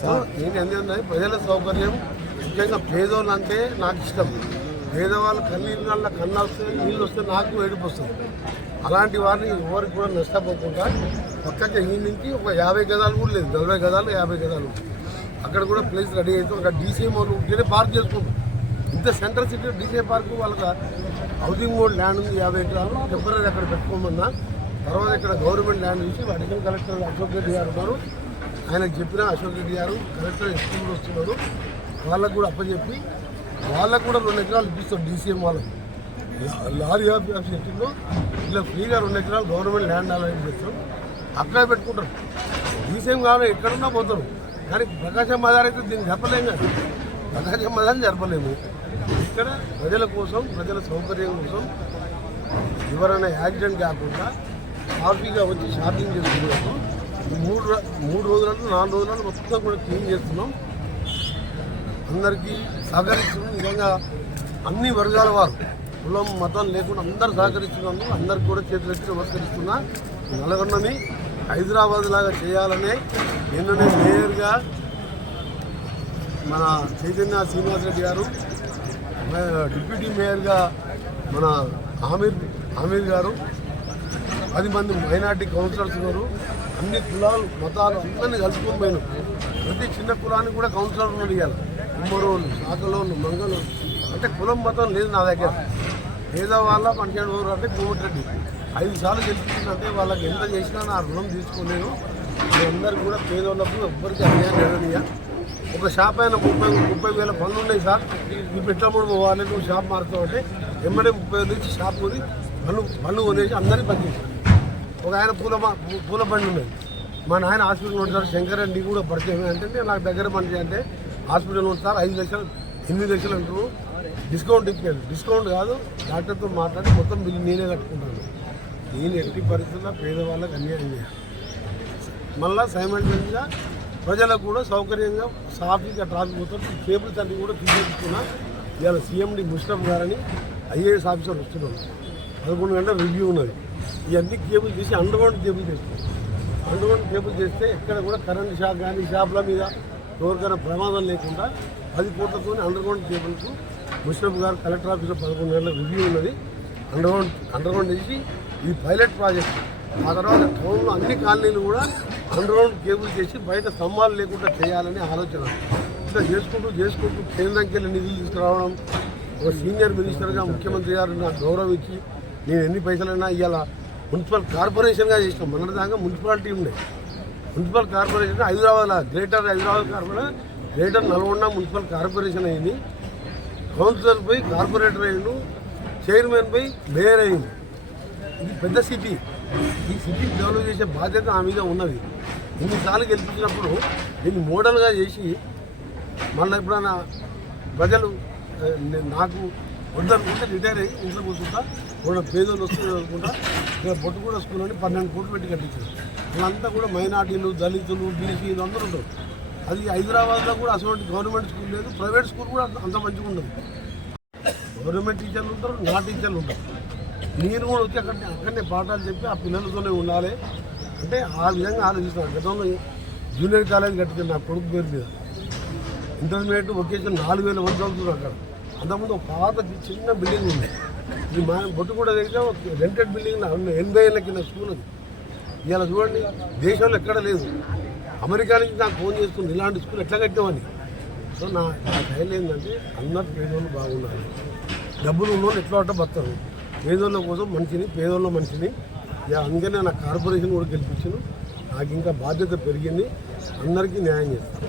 So నేను ప్రజల సౌకర్యం ముఖ్యంగా పేదోళ్ళు అంటే నాకు ఇష్టం. పేదవాళ్ళు కన్నీళ్ళ వల్ల కన్నా వస్తే నీళ్ళు వస్తే నాకు ఏడుపు వస్తుంది. అలాంటి వారిని ఎవరికి కూడా నష్టపోకుండా పక్కకి ఈ నుంచి ఒక యాభై గదాలు కూడా లేదు. నలభై గదాలు యాభై గదాలు అక్కడ కూడా ప్లేస్ రెడీ అయితే అక్కడ డీసీఎం వాళ్ళు ఉంటేనే పార్క్ చేసుకుంటాం ఇంత సెంట్రల్ సిటీ డీసీ పార్క్ వాళ్ళకి హౌసింగ్ మోడ్ ల్యాండ్ ఉంది యాభై ఎకరాలు. టెంపరీ అక్కడ పెట్టుకోమన్నా తర్వాత ఇక్కడ గవర్నమెంట్ ల్యాండ్ చూసి అడిషనల్ కలెక్టర్ అశోక్ రెడ్డి గారు ఉన్నారు ఆయనకు చెప్పిన అశోక్ రెడ్డి గారు కలెక్టర్ ఎస్పీ వస్తున్నారు. వాళ్ళకు కూడా అప్పచెప్పి వాళ్ళకు కూడా రెండు ఎకరాలు ఇప్పిస్తాం డీసీఎం వాళ్ళకి. లారీ లారీ ఆఫీస్ సెంటర్లో ఇలా ఫ్రీగా రెండు ఎకరాలు గవర్నమెంట్ ల్యాండ్ అలాట్ చేస్తాం అక్కడ పెట్టుకుంటారు. డీసీఎం కావాలి ఎక్కడున్నా పోతారు. కానీ ప్రకాశం బజార్ అయితే దీన్ని జరపలేము కదా. ప్రకాశం మదాన్ని జరపలేము ఇక్కడ ప్రజల కోసం ప్రజల సౌకర్యం కోసం ఎవరైనా యాక్సిడెంట్ కాకుండా సాఫీగా వచ్చి షాపింగ్ చేసుకున్నాము మూడు మూడు రోజులలో నాలుగు రోజులలో మొత్తం కూడా క్లీన్ చేస్తున్నాం. అందరికీ సహకరిస్తున్నాం. నిజంగా అన్ని వర్గాల వారు కులం మతం లేకుండా అందరు సహకరిస్తున్నందుకు అందరికి కూడా చేతులెత్తి నమస్కరిస్తున్నా. నల్గొండని హైదరాబాద్ లాగా చేయాలనే నిన్ననే మేయర్గా మన చైతన్య శ్రీనివాస్ రెడ్డి గారు డిప్యూటీ మేయర్గా మన ఆమీర్ ఆమీర్ గారు పది మంది మైనార్టీ కౌన్సిలర్స్ ఉన్నారు. అన్ని కులాలు మతాలు అందరినీ కలుసుకొని పోయినాం. ప్రతి చిన్న కులానికి కూడా కౌన్సిలర్ ఉన్నాడు ఇవాళ. కుమ్మరోళ్ళు శాఖలోళ్ళు మంగళూరు అంటే కులం మతం లేదు నా దగ్గర. ఏదో వాళ్ళ పనిచేడు ఊరు అంటే కోమటిరెడ్డి ఐదు సార్లు గెలిపించిందంటే వాళ్ళకి ఎంత చేసినా నా రుణం తీసుకోలేను. అందరు కూడా పేదోళ్ళకు ఎవ్వరికి అన్యాయం జరగనియా ఒక షాప్ అయినా ముప్పై ముప్పై వేల పనులు ఉన్నాయి సార్. ఈ పెట్టినప్పుడు పోవాలి నువ్వు షాప్ మారుతావు అంటే ఎమ్మడే ముప్పై వేలు ఇచ్చి షాప్ కొని పన్ను పన్ను కొనేసి అందరినీ పని ఒక ఆయన పూల పూల బండి ఉన్నది. మా నాయన హాస్పిటల్ ఉంటారు శంకర్ రెడ్డి కూడా పరిచయం. అంటే నాకు దగ్గర పని అంటే హాస్పిటల్ ఉంటారు ఐదు లక్షలు ఎనిమిది లక్షలు అంటారు డిస్కౌంట్ ఇప్పాను డిస్కౌంట్ కాదు డాక్టర్తో మాట్లాడి మొత్తం బిల్లు నేనే కట్టుకుంటాను. నేను ఎట్టి పరిస్థితుల్లో పేదవాళ్ళకి అన్యాయం చేయాలి. మళ్ళా సైమల్టేనియస్గా ప్రజలకు కూడా సౌకర్యంగా సాఫీగా ట్రాఫిక్ పోతారు కేబుల్స్ అన్ని కూడా తీసుకున్నా ఇవాళ సీఎండి ముష్టఫ్ గారని ఐఏఎస్ ఆఫీసర్ వస్తున్నారు పదకొండు గంటల రివ్యూ ఉన్నది. ఇవన్నీ కేబుల్ తీసి అండర్గ్రౌండ్ కేబుల్ చేస్తాం అండర్గ్రౌండ్ కేబుల్ చేస్తే ఎక్కడ కూడా కరెంట్ షాక్ కానీ షాప్ల మీద ఎవరికైనా ప్రమాదం లేకుండా పది కోట్లతో అండర్గ్రౌండ్ కేబుల్కు ముషరఫ్ గారు కలెక్టర్ ఆఫీస్లో పదకొండు నెలల రివ్యూ ఉన్నది. అండర్గ్రౌండ్ అండర్గ్రౌండ్ చేసి ఇది పైలట్ ప్రాజెక్ట్ ఆ తర్వాత టౌన్లో అన్ని కాలనీలు కూడా అండర్గ్రౌండ్ కేబుల్ చేసి బయట స్తంభాలు లేకుండా చేయాలని ఆలోచన. ఇట్లా చేసుకుంటూ చేసుకుంటూ కేంద్రంకి వెళ్ళి నిధులు తీసుకురావడం ఒక సీనియర్ మినిస్టర్గా ముఖ్యమంత్రి గారు నాకు గౌరవించి నేను ఎన్ని పైసలైనా ఇవాళ మున్సిపల్ కార్పొరేషన్గా చేసినాం. మొన్నటిదాకా మున్సిపాలిటీ ఉండే. Municipal corporation Hyderabad greater Hyderabad corporation greater Nalgonda municipal corporation అయింది. కౌన్సిలర్ పోయి కార్పొరేటర్ అయ్యిండు చైర్మన్ పోయి మేయర్ అయింది ఇది పెద్ద సిటీ. ఈ సిటీ డెవలప్ చేసే బాధ్యత ఆ మీద ఉన్నది. ఇన్నిసార్లు గెలిపించినప్పుడు దీన్ని మోడల్గా చేసి మళ్ళీ ఎప్పుడైనా ప్రజలు నాకు వద్దనుకుంటే రిటైర్ అయ్యి ఇంట్లో కూర్చుంటా కూడా పేదోళ్ళు వస్తుంది అనుకుంటా ఇక్కడ బొట్టు కూడా స్కూల్ అని పన్నెండు కోట్లు పెట్టి కట్టించారు. వాళ్ళంతా కూడా మైనార్టీలు దళితులు బీసీలు అందరూ ఉంటారు అది హైదరాబాద్లో కూడా అటువంటి గవర్నమెంట్ స్కూల్ లేదు ప్రైవేట్ స్కూల్ కూడా అంత- మంచిగా ఉండదు. గవర్నమెంట్ టీచర్లు ఉంటారు నా టీచర్లు ఉంటారు. నేను కూడా వచ్చి అక్కడ అక్కడనే పాఠాలు చెప్పి ఆ పిల్లలతోనే ఉండాలి. అంటే ఆ విధంగా ఆలోచిస్తాను గతంలో జూనియర్ కాలేజ్ కట్టించాను నా కొడుకు పేరు మీద. ఇంటర్మీడియట్ ఒకేషన్ నాలుగు వేల మంది చదువుతున్నారు అక్కడ. అంతకుముందు ఒక పాత చిన్న బిల్డింగ్ ఉంది. ఇది మా బొట్టు కూడా దగ్గర ఒక రెంటెడ్ బిల్డింగ్ ఎనభై ఏళ్ళ కింద స్కూల్ అది. ఇవాళ చూడండి దేశంలో ఎక్కడ లేదు. అమెరికా నుంచి నాకు ఫోన్ చేస్తుంది ఇలాంటి స్కూల్ ఎట్లా కట్టామని సో నా నా ఏంటంటే అందరు పేదోళ్ళు బాగున్నారు డబ్బులు ఉన్నోళ్ళు ఎట్లా అంటే బతారు పేదోళ్ళ కోసం మనిషిని పేదోళ్ళ మనిషిని అందుకనే నా కార్పొరేషన్ కూడా గెలిపించాను నాకు ఇంకా బాధ్యత పెరిగింది. అందరికీ న్యాయం చేస్తాను.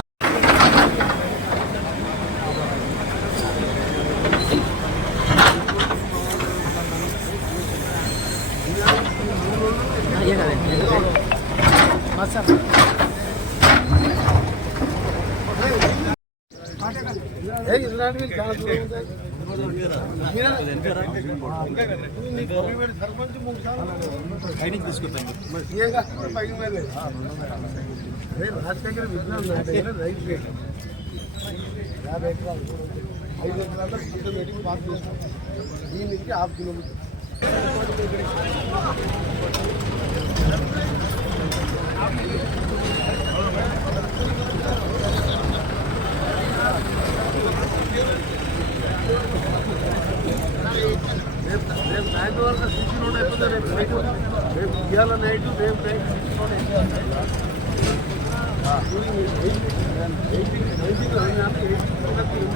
పైనుంచి తీసుకొస్తాను మరి సీఎంగా పైకి మీద లేదు. అదే రాజశేఖర్ విజ్ఞానం నా దగ్గర రైతు రేట్ యాభై ఎకరాలు ఐదు ఎకరాలు మొత్తం పెట్టి పాస్ చేస్తాం దీనికి హాఫ్ కిలోమీటర్ రేపు రేపు సాయంత్రం వరకు సిక్స్ రోడ్ అయిపోతుంది రేపు నైట్ రేపు ఇవాళ నైట్ రేపు నైట్ సిక్స్ రోడ్ అయిపోతుంది ఎయిటీన్ ఎయిటీన్ నైన్టీన్ ఎయిటీన్